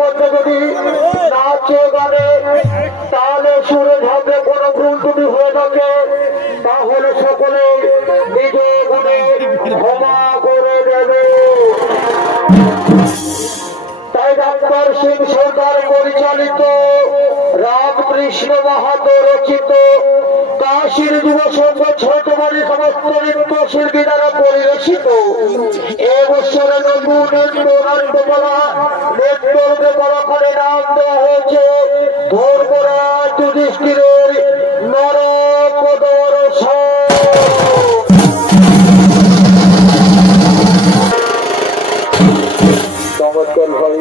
মধ্যে যদি নাচে গানে তাহলে সুরে ঝাঁপে কোনো ভুল ত্রুটি হয়ে থাকে তাহলে সকলে নিজ গুণে ক্ষমা করে দেবে। তাই ডাক্তার সিং সরকার পরিচালিত রামকৃষ্ণ মাহাতো রচিত কাশীর যুব সংঘ ছোটবাড়ি সমস্ত নৃত্য শিল্পী দ্বারা পরিবেশিত এবছরে নতুন নৃত্য নাট্যকলা নৃত্যকে বড়খানে নাম দেওয়া হয়েছে ধর্মরাজ যুধিষ্ঠিরের নরকদর্শন। চমৎকার ভাই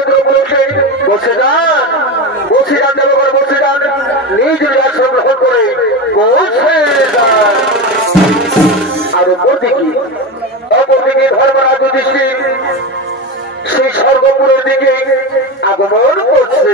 সমুদ্র বসে বসে যান, বসে যান দেবগর, বসে যান, নিজ আশ্রম গ্রহণ করে বসে যান। আর অপরদিকে ধর্মরাজ যুধিষ্ঠির সেই স্বর্গপুরের দিকে আগমন করছে।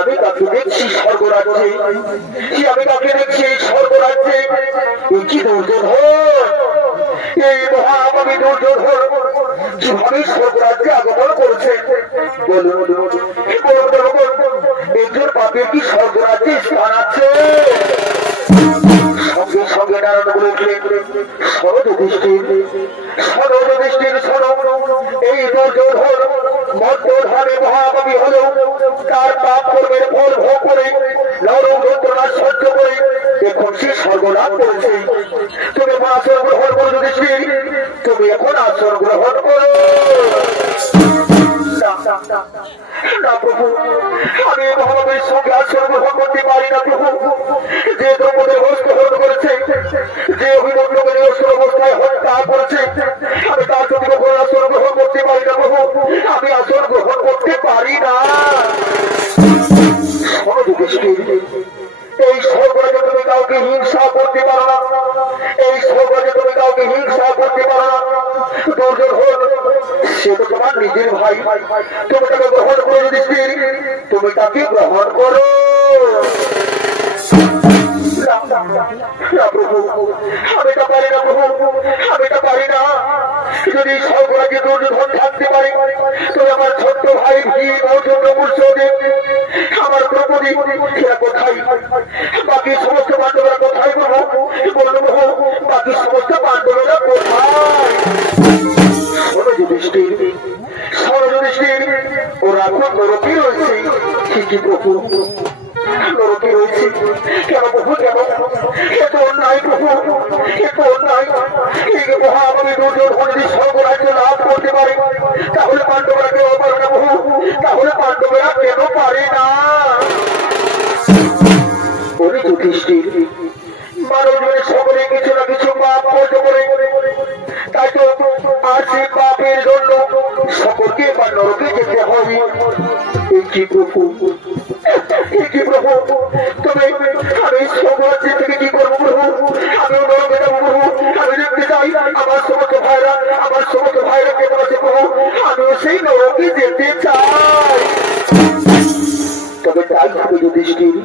আমি তাকে দেখছি স্বর্গরাজ্যে, আমি তাকে দেখছি এই স্বর্গরাজ্যে। কি দুর্যোধন, এই মহাভাবী দুর্যোধন কিভাবে স্বর্গরাজ্যে আগমন করেছে? বলুন একজন পাপের কি স্বর্গরাজ্যে স্থান আছে? সঙ্গে সঙ্গে নারায়ণ বলেছিলেন, সরযুধিষ্ঠির এই দুর্যোধন মধ্যধারে মহাভাবী হলেও তার পাপ কর্মের ফল ভোগ করে নরক যন্ত্রণা সহ্য করে এখন সে স্বর্গলাভ করেছে। তুমি এখন আসন গ্রহণ করো যুধিষ্ঠির, তুমি এখন আসন গ্রহণ করো। না প্রভু, আমি মহাভাবীর সঙ্গে আসন গ্রহণ করতে পারি না প্রভু। যে দ্রৌপদীর বস্ত্র হরণ করেছে, যে অভিমন্যকে নিরস্ত্র অবস্থায় হত্যা করেছে, আমি তার প্রতি কখনো আসন গ্রহণ করতে পারি না প্রভু। আমি আসন গ্রহণ করতে পারি না। এই স্বর্গরাজ্যে তুমি কাউকে হিংসা করতে পারো না, এই স্বর্গরাজ্যে তুমি কাউকে হিংসা করতে পারো না। দুর্যোধন সে তো তোমার নিজের ভাই, তুমি তাকে গ্রহণ করো যুধিষ্ঠির, তুমি তাকে গ্রহণ করো। আমি তো পারি না প্রভু, আমি তো পারি না। যদি স্বর্গরাজ্যে দুর্যোধন থাকতে পারে, তবে আমার ছোট্ট ভাই ভীম অর্জুন নকুল আমার দ্রৌপদী এরা কোথায়? বাকি সমস্ত পাণ্ডবরা কোথায় প্রভু? বললো প্রভু, বাকি সমস্ত পাণ্ডবরা কোথায়? যুধিষ্ঠির ওরা এখন নরকে রয়েছে। ঠিকই প্রভু, নরকে রয়েছে। কেন প্রভু, কেন? এত অন্যায় প্রভু, এত অন্যায়। এই মহাভাবী দুর্যোধন যদি স্বর্গরাজ্য লাভ করতে পারে, তাহলে পাণ্ডবরা কেউ পারে না প্রভু, তাহলে পাণ্ডবরা কেন পারে না? যুধিষ্ঠির মানবের সকলে কিছু না কিছু পাপ করতে পারে, তাই তো আর সেই পাপের জন্য সকলকে বা নরকে যেতে হবে। কি প্রভু, কি প্রভু, তবে আমি স্বর্গরাজ্য থেকে কি করবো প্রভু? আমি নরকে যাবো প্রভু, আমি দেখতে চাই আমার সমস্ত ভাইরা কেমন আছে প্রভু, আমিও সেই নরকে যেতে চাই। তবে তাই হবে যুধিষ্ঠির,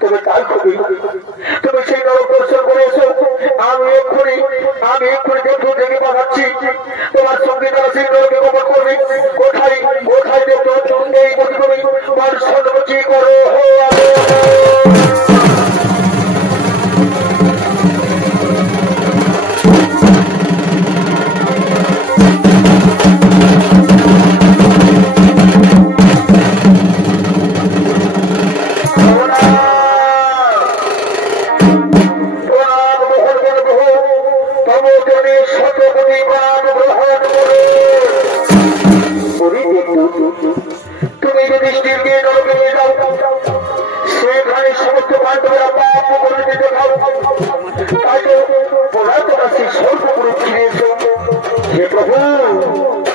তবে তাই হবে। তুমি সেই নরক দর্শন করে এসো। আমি এক্ষুনি দেখো দেখে পাঠাচ্ছি, তোমার সঙ্গে তারা সেই নরকে গমন করবে। কোথায় কোথায় দেখো এই প্রতি তুমি সর্বচি করো। তুমি যুধিষ্ঠিরকে নরকে নিয়ে যাও, সেখানে সমস্ত পাণ্ডবরা পাপ করে যেতে পাও। তাই তো ওরা তোরা সেই স্বর্গপুরে ফিরে এসো। হে প্রভু,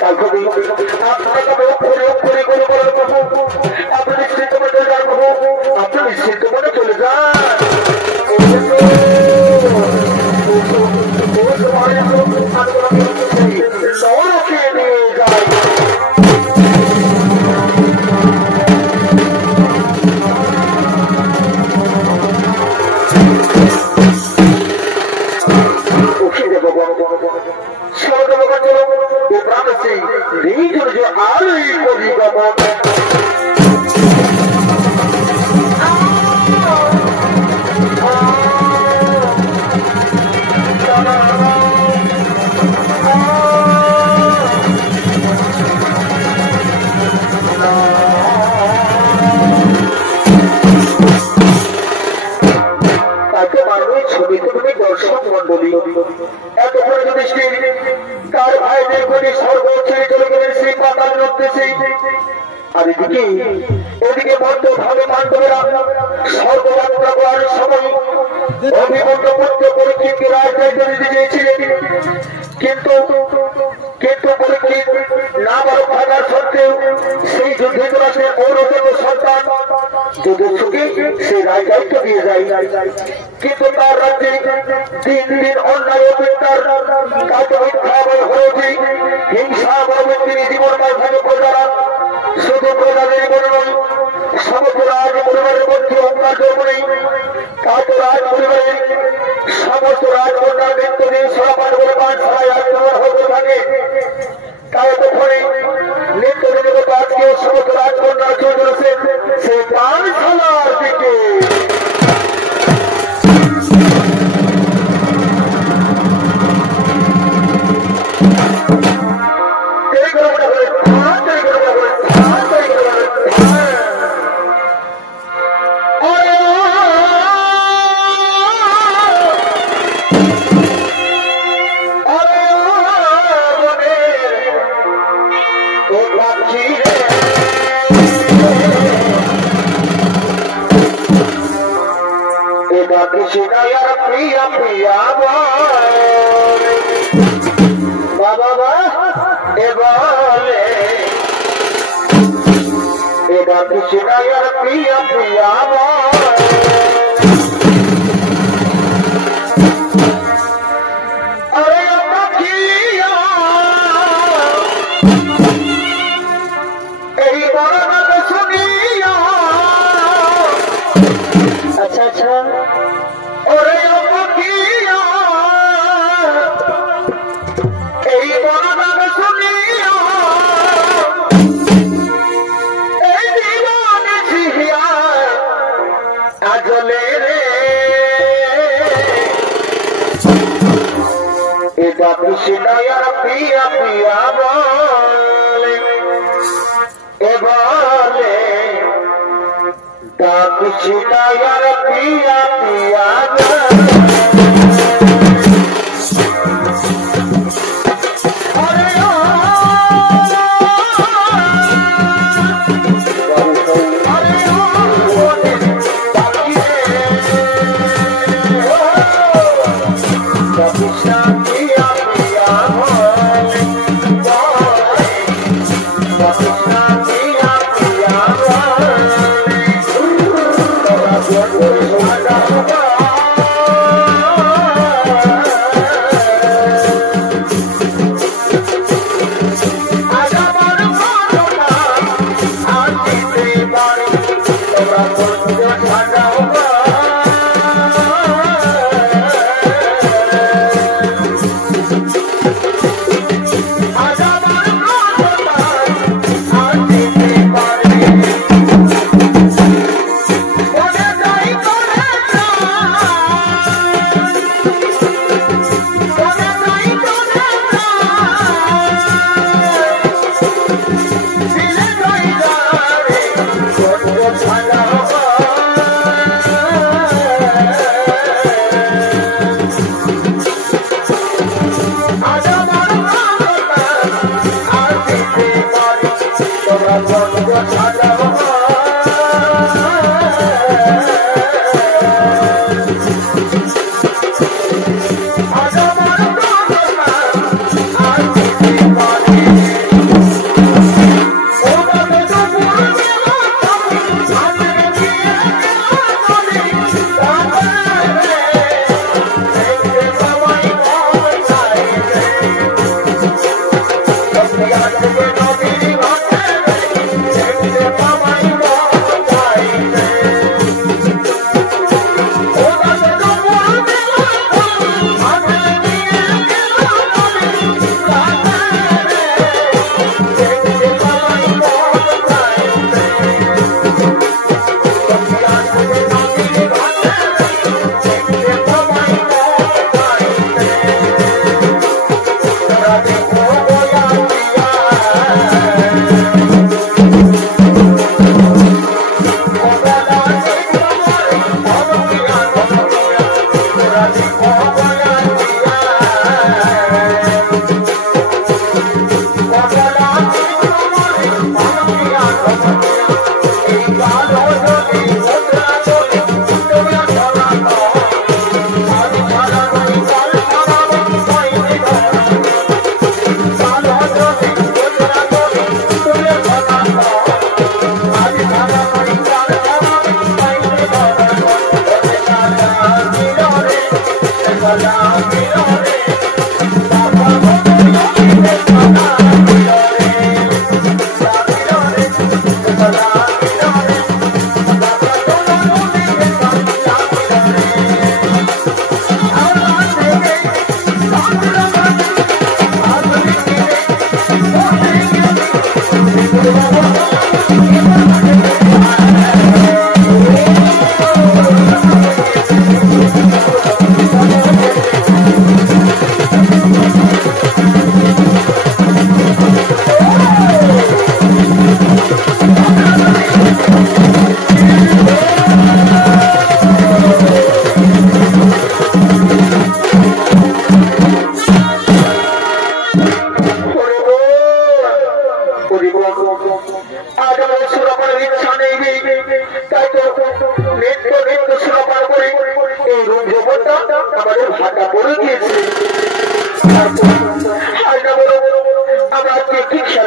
তারপরে আপনাকে অক্ষরে অক্ষরে করে বলার প্রভু, আপনি নিশ্চিন্ত মনে চলে যান প্রভু, আপনি নিশ্চিন্ত মনে চলে যান। নরকে নিয়ে যায়। দর্শক মন্ডলী এতক্ষণে যুধিষ্ঠির তার ভাইদের প্রতি স্বর্গ ছেড়ে চলে গেলেন সেই পাতালের উদ্দেশ্যে। আর এদিকে মধ্যভাগে পাণ্ডবেরা স্বর্গযাত্রা করার সময় অভিমন্য পুত্র পরীক্ষিতকে রাজদায়িত্ব দিতে চেয়েছিলেন, কিন্তু পরীক্ষিত না বালক থাকার সত্ত্বেও সেই যুদ্ধের ঔরসের সন্তান যুদ্ধকে সেই রাজদায়িত্ব দিয়ে যায়। কিন্তু তার রাজ্যে দিন দিন অন্যায় অবিচার হিংসা তিনি জীবন মাধ্যমে প্রজারা শুধু প্রজাদের মনে নয় সমগ্র কৃষ্ণায়ার প্রিয়া প্রিয়া বাবা এবারে এবার কৃষ্ণায়ার প্রিয়া প্রিয়া কৃষ্ণায়ার প্রিয়া প্রিয়া বলে এবারে কৃষ্ণায়ার প্রিয়া প্রিয়া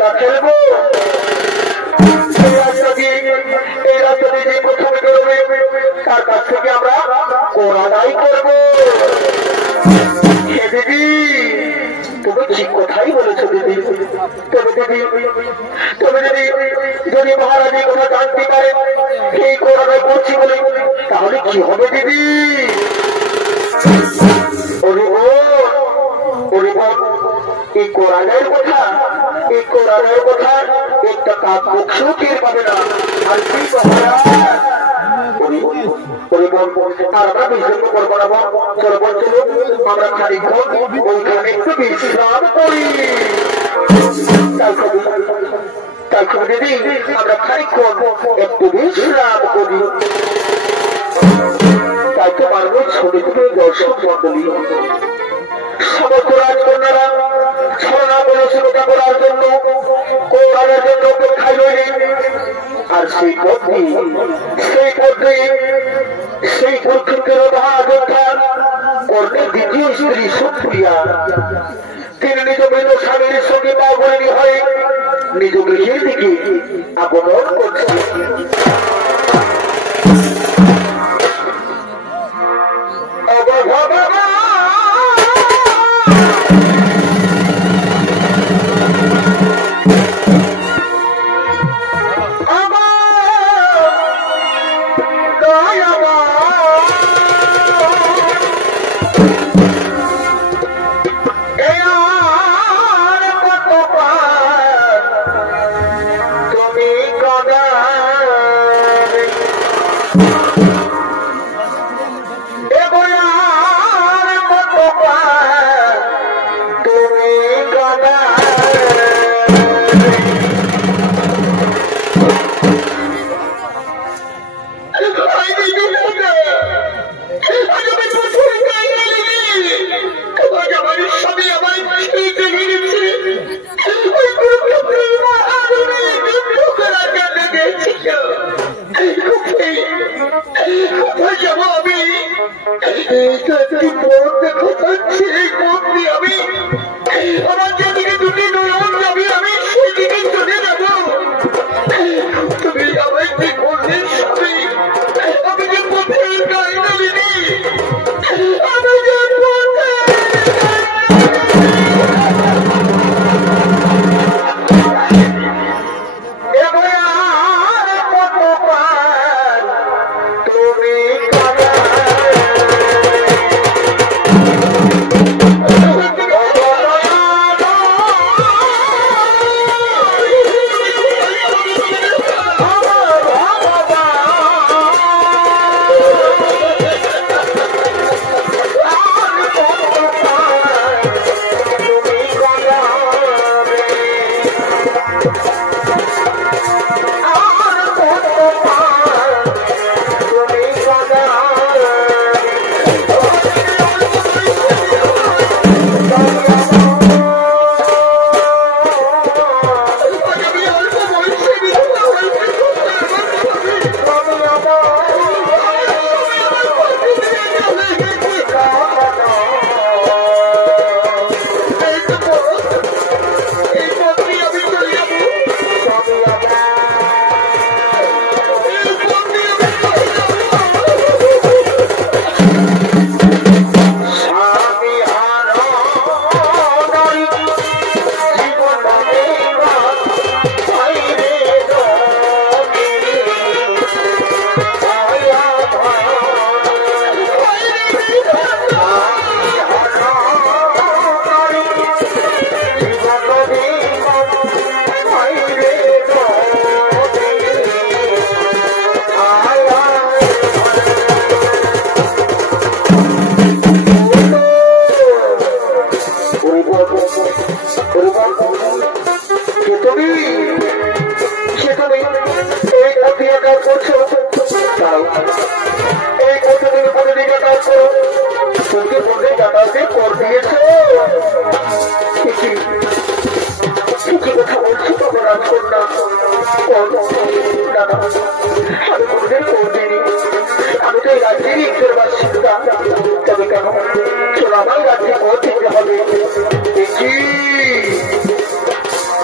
খেলা খেলবো। এই রাস্তা দিয়ে যে প্রথমে বেরোবে তার কাছ থেকে আমরা কোরআনাই করবো। দিদি তুমি ঠিক কথাই বলেছো দিদি। তবে দিদি যদি মহারাজ এই কথা জানতে পারে এই কোরআনাই করছি বলে তাহলে কি হবে দিদি? এই কোরআনের কথা একটা কাজ মুখেও টের পাবে না। আর কি আমরা বিজন্য করবো না, চলো আমরা খানিক্ষণ ওইখানে একটু বিশ্রাম করি। তারপর দিদি আমরা খানিক্ষণ একটু বিশ্রাম করি। তাই তো পারবো ছোট ছোট দর্শক মন্ডলী সমস্ত রাজকন্যারা ছড়না পড়াশোনা করার জন্য কোরআনের জন্য অপেক্ষায় রইলেন। আর সেই পথে পক্ষের যোদ্ধা কর্ণের দ্বিতীয় স্ত্রী সুপ্রিয়া তিনি নিজ মৃত স্বামীর সঙ্গে পা বলিনি হয়ে নিজ গৃহের দিকে আগমন করছেন।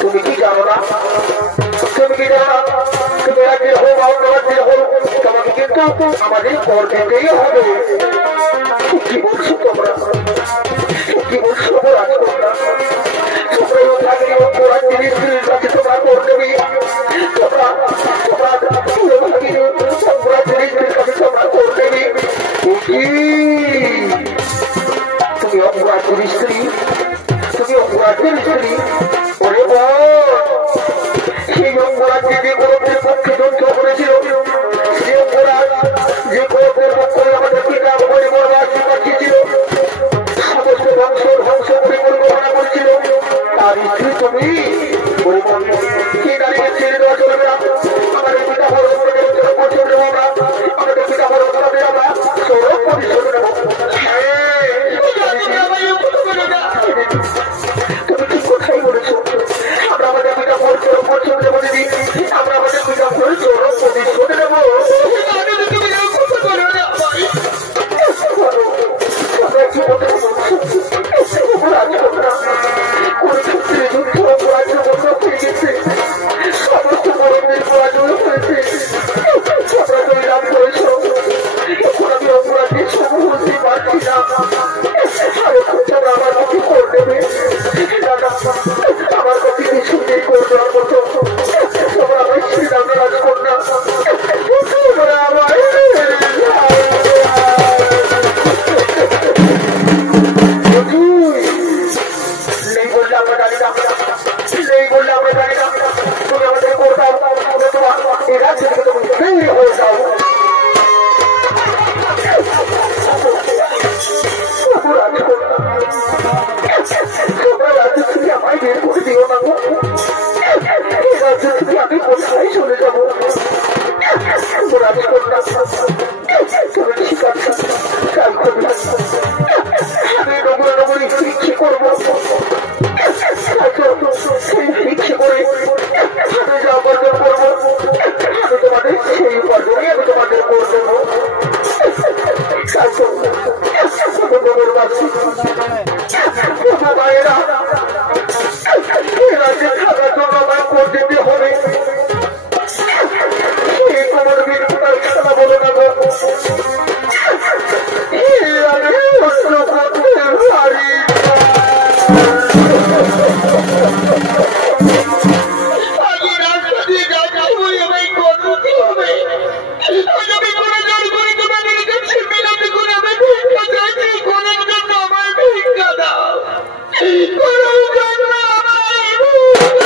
তুমি কি জানো না আমাদের কর দিতেই হবে। কি বলছো তোমরা, কি বলছো রাজকন্যা? তোমরা ওখানে অপরাধ জিনিসগুলির কাছে তোমরা কর দেবে, তোমরা অপরাধ জিনিসগুলির কাছে তোমরা কর দেবে। তুমি অপরাধের স্ত্রী, তুমি অপরাধের স্ত্রী। ওরে বল, সেই অপরাধ যে গৌরবের পক্ষে যুদ্ধ করেছিল, সে অপরাধ যে গৌরবের পক্ষে আমাদের পিতা পরিবর্তন পাঠিয়েছিল, সমস্ত ধ্বংস পরিকল্পনা করেছিল, তার স্ত্রী তুমি। ওরে বল, কি দাঁড়িয়ে ছেড়ে দেওয়া চলবে না। আমাদের পিতা পরিবর্তনের পছন্দ আমরা, আমাদের পিতা পরিবর্তনের আমরা সৌরভ পরিশোধ নেব। তুমি ঠিক কথাই বলেছ, আমরা আমাদের পিতা পরিশোধ নেব দিদি, আমরা আমাদের পিতা পরিশোধ নেব। সমস্ত গরমের পরাজয় হয়েছে, আমরা জয়লাভ করেছ। এখন আমি অপরাধের সঙ্গে বুঝতে পারছি না, আমার কাছে কর দেবে দাদা, আমার কাছে কিছু নেই কর দেওয়ার মতো। তোমরা আমার শ্রীরাম রাজকন্যা, তোমরা আমার নেই বললে আমরা জানি না, নেই বললে আমরা জানি না। তুমি আমাদের করতাম, তোমার এই রাজ্য থেকে তুমি বেরিয়ে হয়ে যাও। আমায় বের করে দিও না, এই রাজ্য থেকে আমি কোথায় চলে যাবো। রাজকন্যা তুমি ঠিক আছে, আমি নগরে নগরে ইচ্ছে করবো, সেই ইচ্ছে করে আমি যা উপার্জন করবো, আমি তোমাদের সেই উপার্জনই আমি তোমাদের করে দেবো। ভাইয়েরা, এই রাজ্যে থাকার জন্য আমার কর দিতে হবে। তোমার বীরতার খেলা বলো না গো, আমি অস্ত্র করতে পারি। আমি রাস্তা দিয়ে যাচ্ছি, আমায় কর দিতে হবে। আমি কোনো জোর করে তোমাদের কাছে মিলাতে করে আমি ভিক্ষা চাইছি, কোনের জন্য আমার ভিক্ষা দাও, কোনের জন্য আমার ভিক্ষা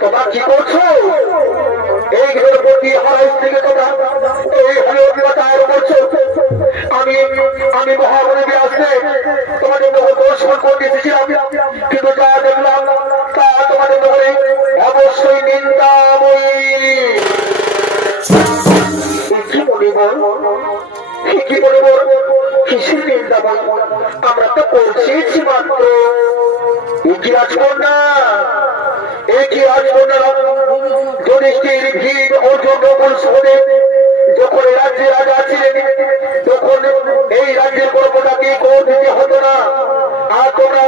তোমরা কি করছো? এই ঘরের প্রতি হারাইশ থেকে তোমরা এই হলো অত্যাচার করছো। আমি মহাবনে আসলে তোমাদের মতো দর্শন করতে এসেছিলাম, কিন্তু যা দেখলাম তা তোমাদের মনে অবশ্যই নিন্দাময়ী। কি বলিব কি বলিব, কিসের নিন্দাময়ী? আমরা তো করছি মাত্র কি রাজকন্যা, কি রাজকন্যা যুধিষ্ঠির ভীম অর্জুন নকুল সহদেব যখন এই রাজ্যে রাজা ছিলেন তখন এই রাজ্যের গর্বটাকে কর দিতে হতো না। আর তোমরা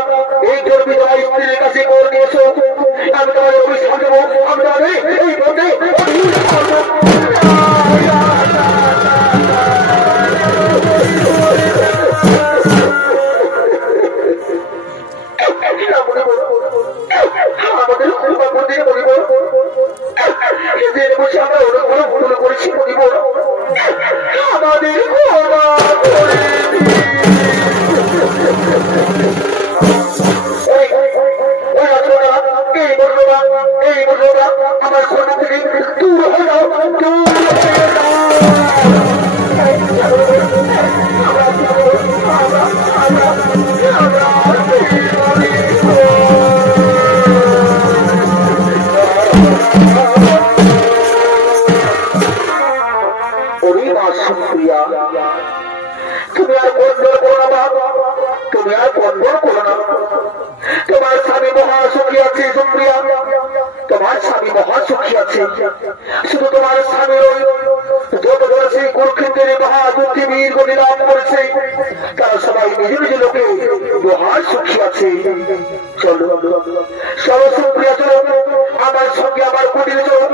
এই গর্বিত স্ত্রীর কাছে কর নিয়েছো। আমি তোমাদের অভিশাপ দেবো, আমি তোমাদের এই বলতে আমার সোনা থেকে দূর হয়ে যাও, তুমি আর কন্ডল করো না, তুমি আর কন্ডল করো না। তোমার স্বামী মহাসুখী আছে সুপ্রিয়া, তোমার স্বামী মহাসুখী আছে। শুধু তোমার স্বামীর যত বড় সেই কুরুক্ষেত্রের মহাযুদ্ধে বীর গতি লাভ করেছে তারা সবাই নিজ নিজ লোকে মহাসুখী আছে। চলো চলো সুপ্রিয়া, চলো আমার সঙ্গে আমার কুটিরে চলো।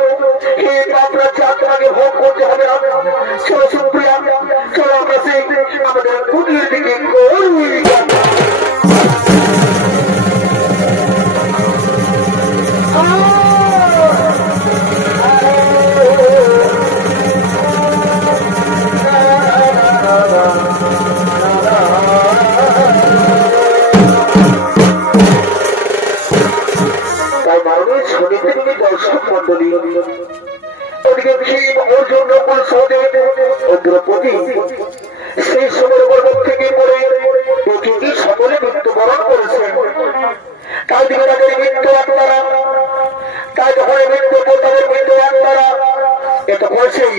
এই আপনার যাত্রাকে ভোগ করতে হবে না। চলো সুপ্রিয়া, চলো আমরা সেই আমাদের কুটির দিকে দর্শক মন্ডলী, ওদিকে ভীম অর্জুন নকুল সহদেব দ্রৌপদী সেই সময়ের গর্ভ থেকে পড়ে প্রকৃতি সকলে মৃত্যুবরণ করেছেন। তাই দিকে তাদের মৃত্যু আত্মারা, তাই যখন মৃত্যু তাদের মৃত্যু আত্মারা এত করছেই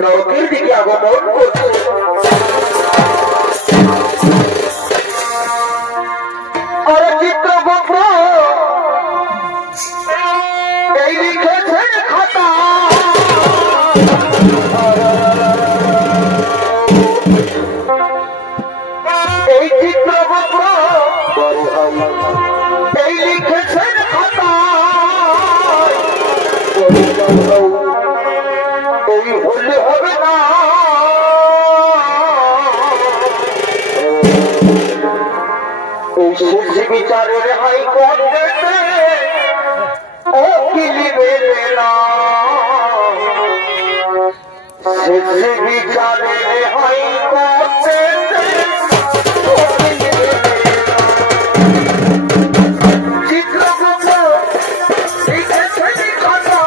নরকের দিকে আগমন করছে। আরে চিত্রগুপ্ত এই লিখেছে খাতা, এই চিত্রগুপ্ত এই লিখেছে খাতা, এই বললে হবে না। এই শেষ বিচারের হাইকোর্ট ও কিলি বেলে না, শেষ বিচারের হাইকোর্ট চিত্রগুপ্ত লিখেছে কথা,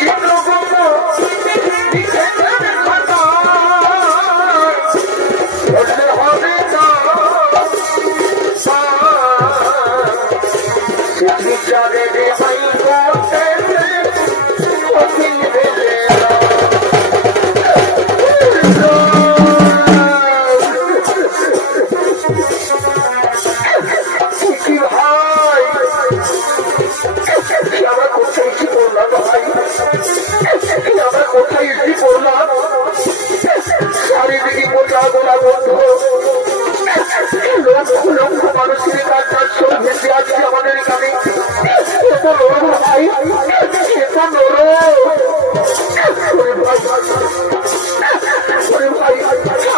চিত্রগুপ্ত লিখেছে কথা, বললে হবে না। বিচারের হাইকোর্টে চারিদিকে মোটা গোলা বন্ধ, লক্ষ লক্ষ মানুষের কাছে ভেসে আছে আমাদের এখানে। এত নরম ভাই, এত নরম ভাই,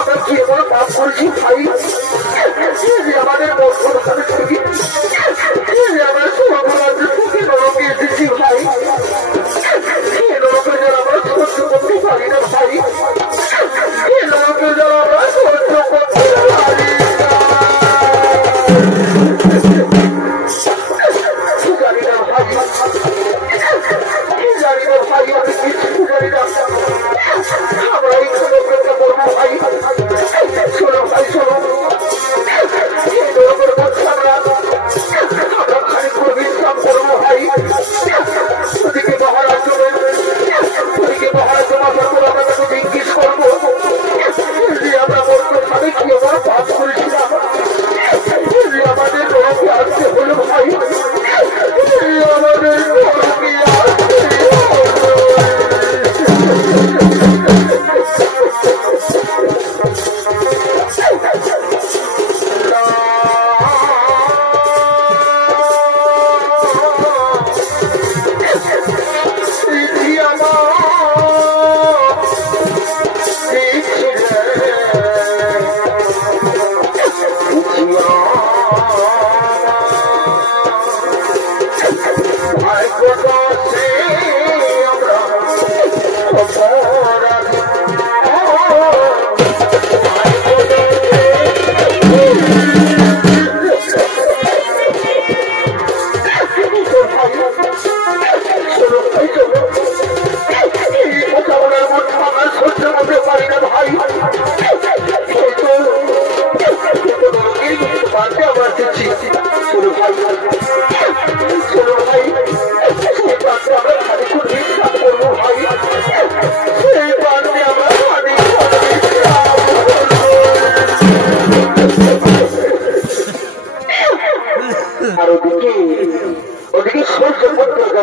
আমরা কি এমন পাপ করছি ভাই? আমাদের আমরা সমাজকে নরকে এসেছি ভাই, নরকে যারা আমরা সহ্য করতে পারি না ভাই, নরকে যারা আমরা সহ্য করতে পারি না।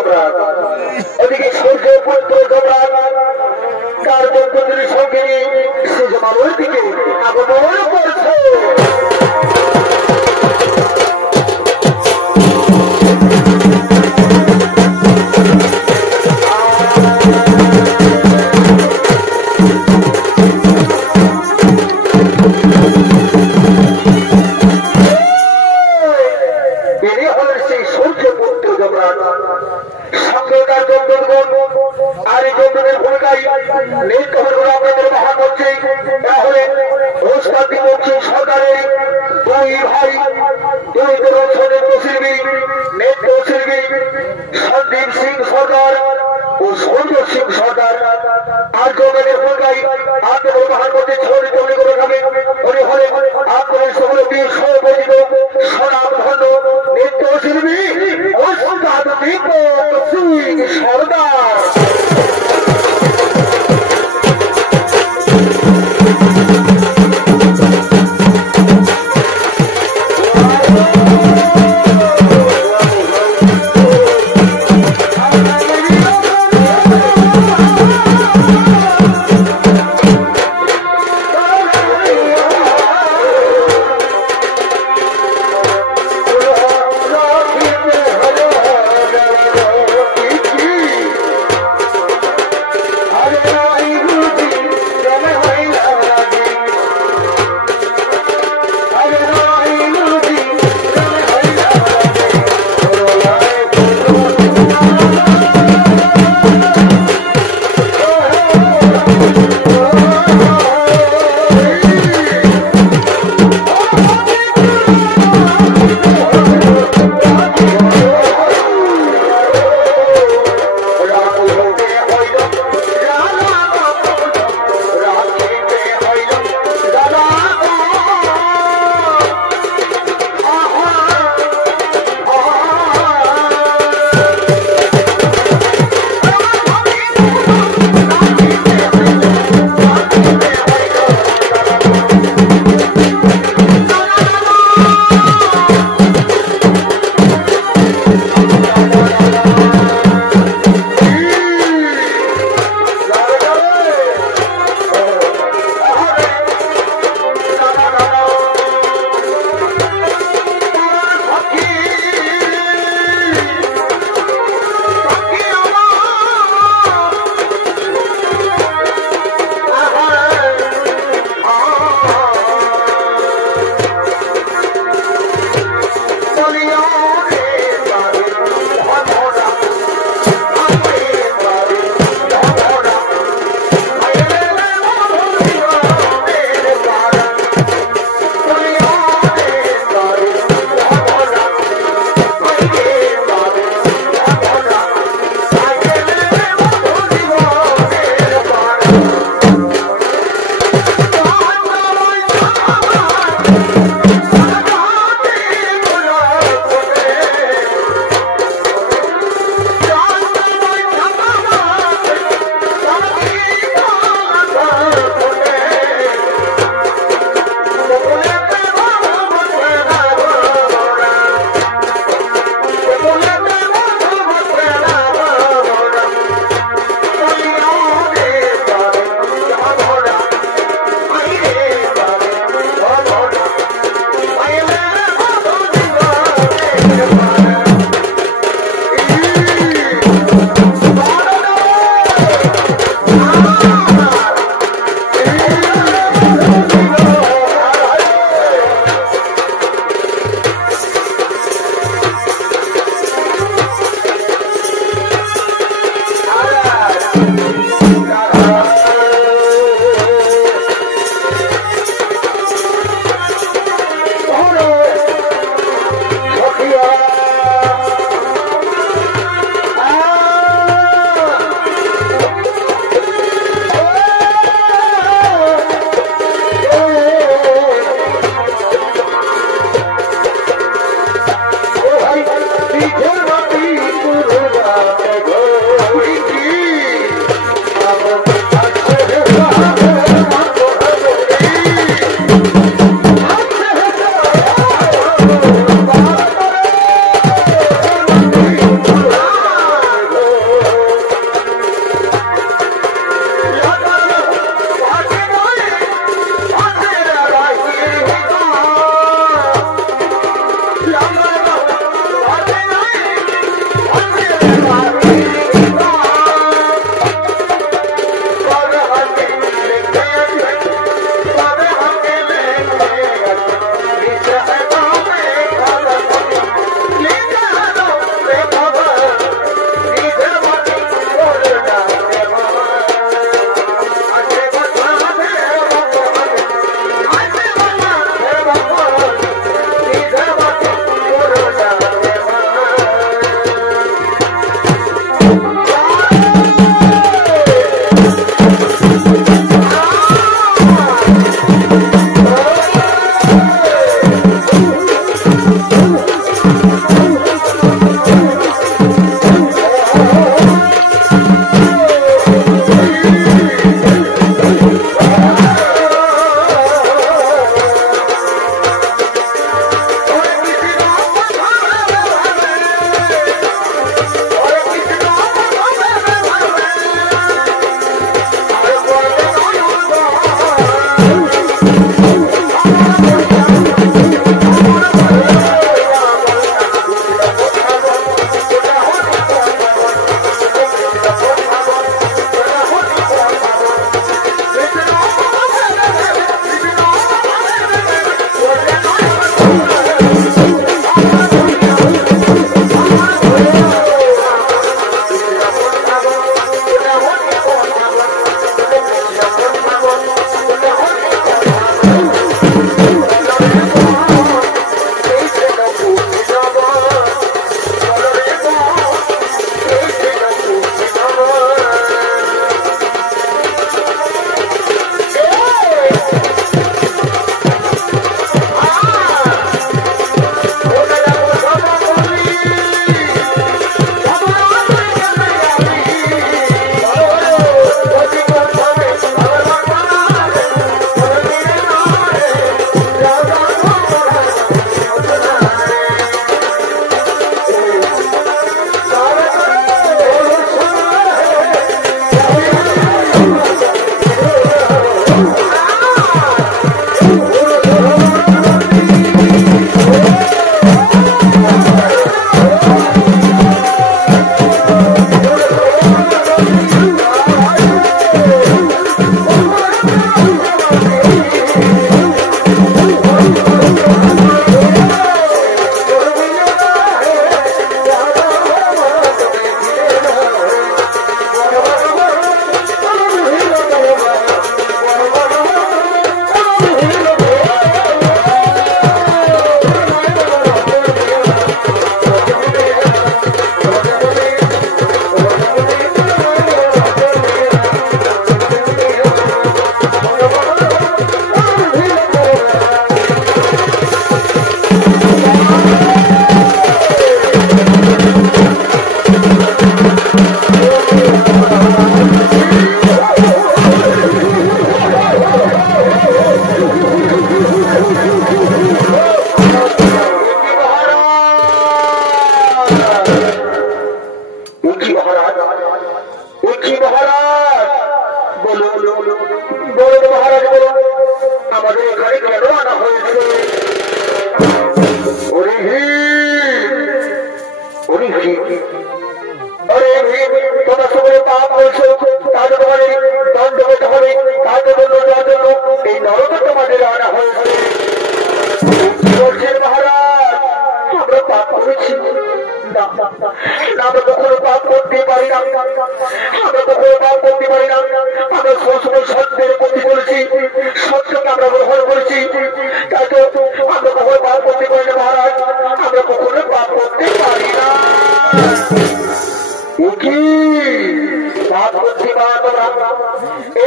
সম্রাট ওদিকে সূর্য পুত্র সম্রাট তার বন্ধুদের সঙ্গে সে যেমন ওই দিকে আগমন করছে সন্দীপ সিং সরকার ও সৌর্য সিং সরকার আর জগনের ভূমিকায় আপনাদের মহান মধ্যে ছড়ি তৈরি করে থাকেন উনি হলেন আপনাদের সকলে বিশ্বপরিচিত সনাম ধন্য নৃত্যশিল্পী ওস্তাদ দীপক সিং সরকার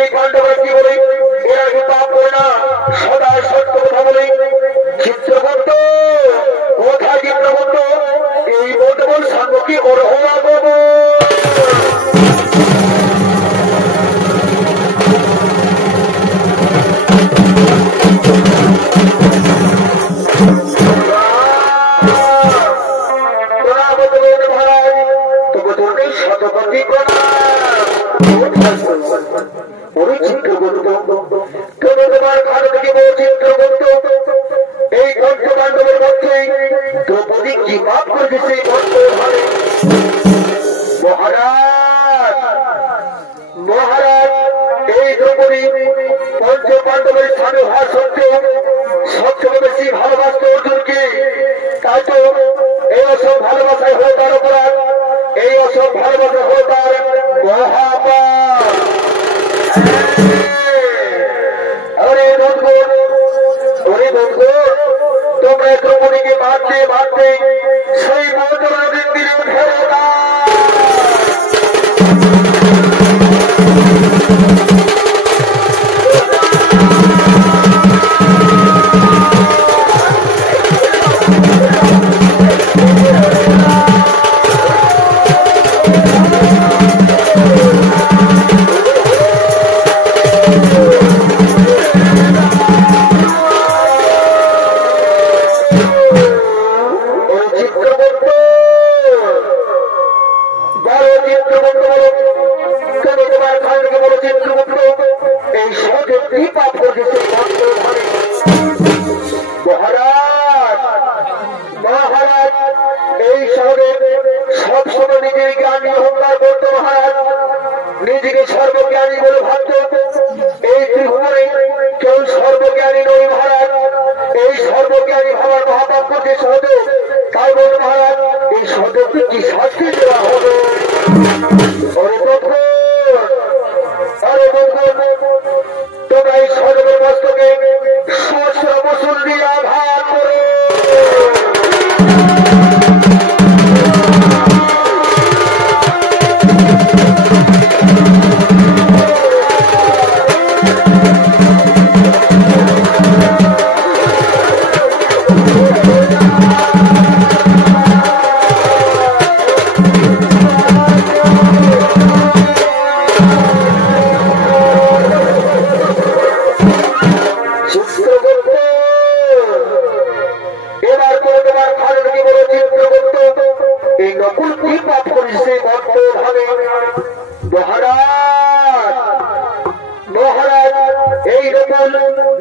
এই পাণ্ডবরা কি বলে, এরা কি পাপ করে না, সদা সত্য কথা বলে। চিত্রগুপ্ত কোথায় চিত্রগুপ্ত, এই বলতে বল সাঙ্গকে ওর হওয়া বাবু এই পঞ্চপাণ্ডবের মধ্যে দ্রৌপদী কি পাপ করেছে মহারাজ। মহারাজ এই দ্রৌপদী পঞ্চপাণ্ডবের স্বামী হওয়া সত্ত্বেও সবচেয়ে বেশি ভালোবাসত অর্জুনকে। তাই তো এই অসব ভালোবাসায় হয়ে তার অপরাধ, এই অসব ভালোবাসা হয়ে তার মহাপাপ। তোমরা দ্রৌপদীকে মারতে মারতে সেই মন্ত্রণা দিন উঠে না। নিজেকে সর্বজ্ঞানী বলে ভাবত। এই ত্রিভুবনে কেউ সর্বজ্ঞানী নয় মহারাজ, এই সর্বজ্ঞানী ভাবার মহাপাপ করতে সহজে। তাই বল মহারাজ, এই সহজকে কি শাস্তি দেওয়া হবে? তোমরা এই সহজের মস্তকে সহস্র বসুল দিয়ে আঘাত করে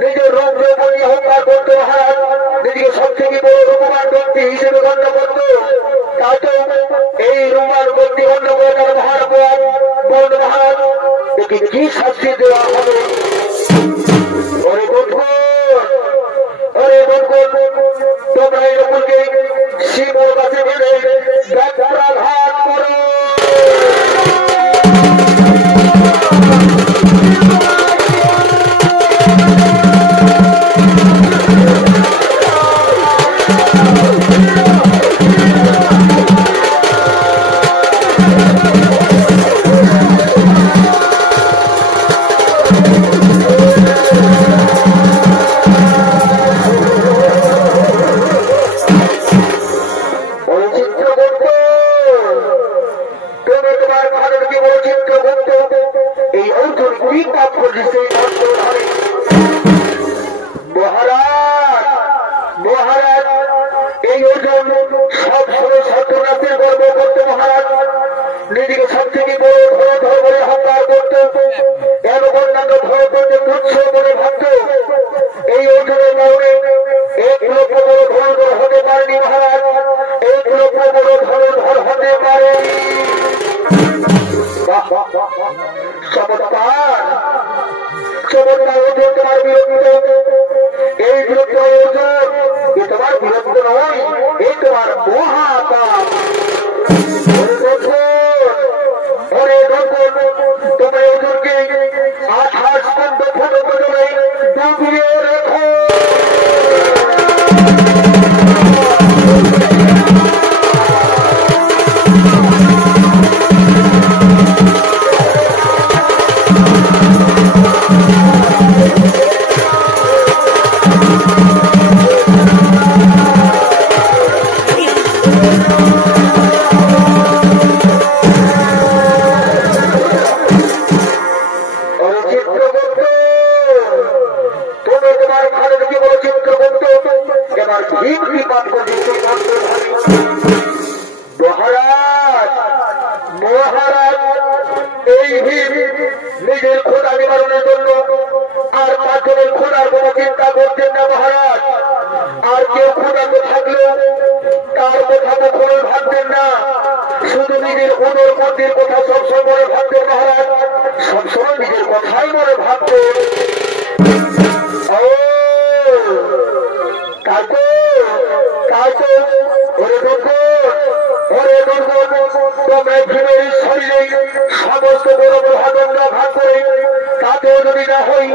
নিজের রূপ রূপণী অহংকার করতো মহারাজ, নিজেকে সব থেকে বড় রূপবান ব্যক্তি হিসেবে গণ্য করতো। তাতে এই রূপবান ব্যক্তি গণ্য করে তার মহারাজ বলল মহারাজ, একে কি শাস্তি দেওয়া হবে? তোমরা এই রকমকে শিবর কাছে গেলে ব্যথাঘাত করো। নিজেকে সব থেকে বড় ধর বলে অহংকার করত, এবং অন্যান্য ধর করতে তুচ্ছ বলে ভাবত। এই অর্জুনের মনে এক লক্ষ বড় ধর হতে পারেনি মহারাজ, এক লক্ষ বড় ধর হতে পারে। চমৎকার চমৎকার অর্জুন, তোমার বিরক্ত, এই বিরক্ত অর্জুন, এ তোমার বিরক্ত নয়, এই তোমার মহাপাপ। তোমরা অর্জুনকে 28 খন্ড জলে ডুবিয়ে রেখো। ভীম কৃপা করে মহারাজ মহারাজ এই ভীম নিজের খোদা নিবারণের জন্য আর পাঁচজনের খোদার কোনো চিন্তা করতেন না মহারাজ। আর কেউ খোদাতে থাকলেও তার কথা কখনো ভাবতেন না, শুধু নিজের উদর মন্দির কথা সবসময় মনে ভাবতেন মহারাজ, সবসময় নিজের কথাই মনে ভাবতেন। সমস্ত বড় বড় হাতরা ভাগ করে তাতেও যদি না হই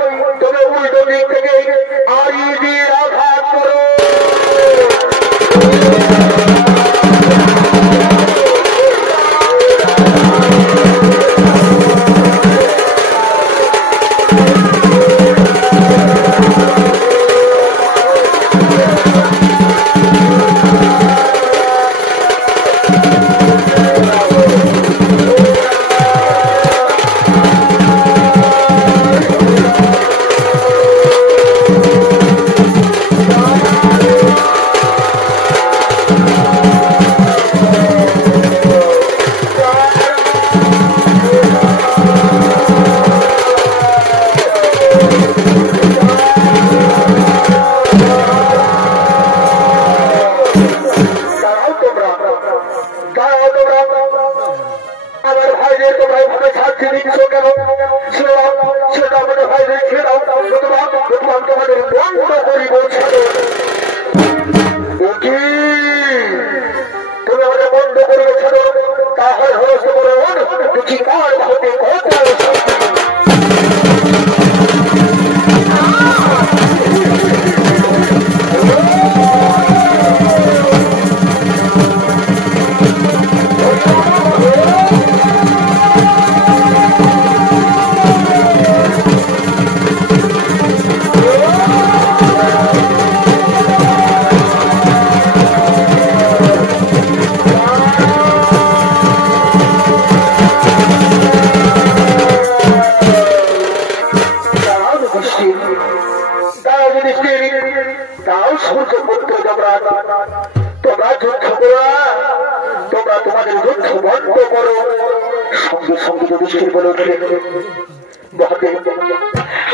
তবে উল্টো দিক থেকে আর দিয়ে আঘাত করো।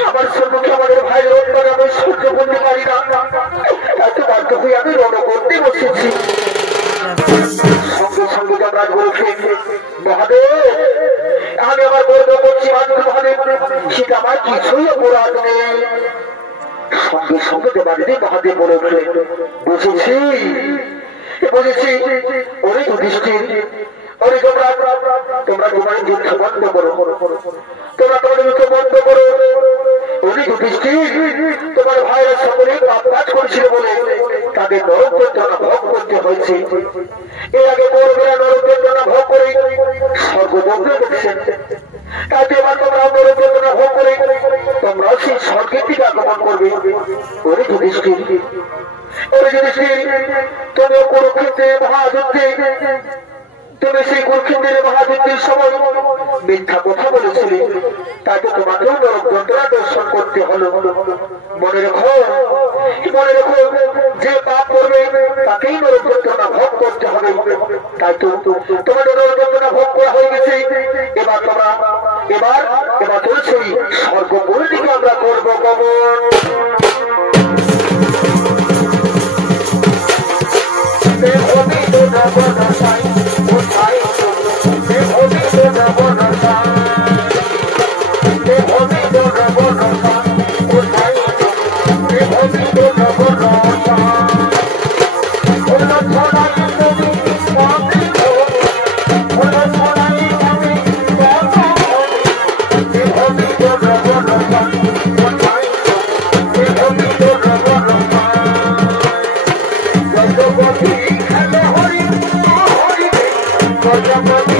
আমার সম্মুখে আমাদের ভাইয়ের উৎপাদ আমি সহ্য করতে পারি না, এত বাধ্য হয়ে আমি রণ করতে বসেছি। সঙ্গে সঙ্গে যমরাজ বলছেন, মহাদেব আমি আমার গর্ব করছি মহাদেব, সেটা আমার কিছুই অপরাধ নেই। সঙ্গে সঙ্গে দেবাদেবী মহাদেব বলে বুঝেছি বুঝেছি। ওরে যুধিষ্ঠির, ওরে যমরাজ, তোমরা তোমার যুদ্ধ বন্ধ করো, তোমরা তোমাদের যুদ্ধ বন্ধ করো। ওরে যুধিষ্ঠির, তোমার ভাইরা সকলেই পাপ কাজ করেছিল বলে তাদের নরক যন্ত্রণা ভোগ করতে হয়েছে। এর আগে কৌরবেরা নরক যন্ত্রণা ভোগ করে স্বর্গমন্ত্রে দেখছেন, তাতে এবার তোমরা নরক যন্ত্রণা ভোগ করে তোমরাও সেই স্বর্গের দিকে আগমন করবে। ওরে যুধিষ্ঠির, ওরে যুধিষ্ঠির, তুমি কুরুক্ষেত্রের মহাযুদ্ধে তুমি সেই কুরুক্ষেত্রের মহাযুদ্ধের সময় মিথ্যা কথা বলেছিলে, তাতে তোমাকেও নরক যন্ত্রণা দর্শন করতে হলো। মনে রেখো যে পাপ করবে তাকেই নরক যন্ত্রণা ভোগ করতে হবে। তাই তো তোমাদের নরক যন্ত্রণা ভোগ করা হয়ে গেছে। এবার তোমরা এবার চলছে স্বর্গপুরের দিকে আমরা করবো গমন। Hello,